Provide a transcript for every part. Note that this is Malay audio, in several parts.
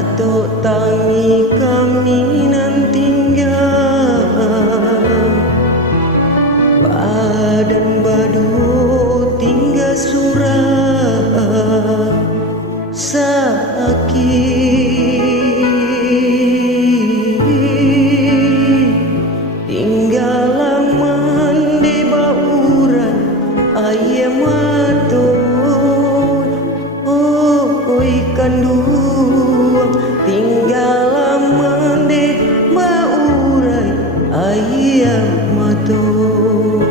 Atok tangi kami nan tinggal, badan badu tinggal surah sakit, tinggal laman di bauran ayam atok, oh ikan duang tinggal laman di bauran ayam atok.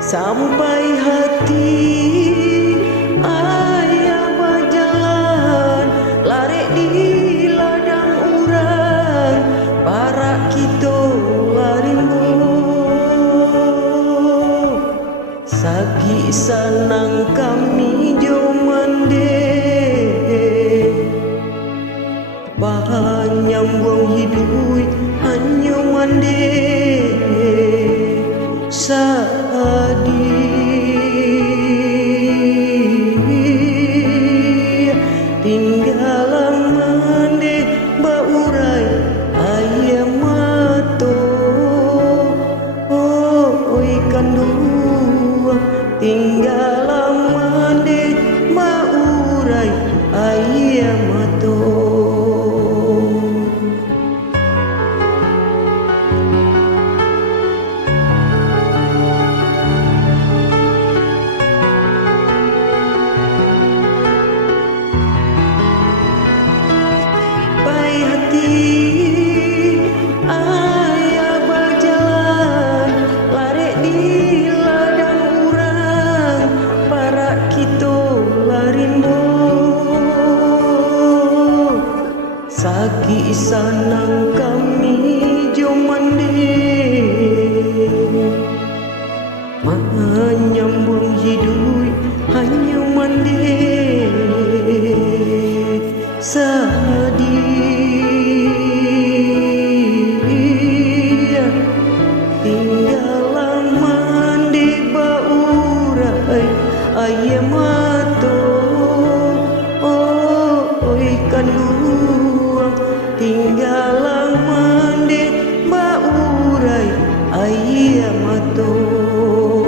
Sampai hati ayah berjalan, lari di ladang urang, para kita larimbo. Sagi sanang kami jo mande, bahan nyambung hidup hanya mande. Sadih tinggal laman di baurai ayam atok, oh ikan dua tinggal laman di baurai ayam atok. Ayah berjalan, lari di ladang urang, para kita larimbo. Sagi sanang kami jo mande, menyambung hidup hanya mande. Sadih tinggal laman di baurai ayam atok, oh ikan luang tinggal laman di baurai ayam atok.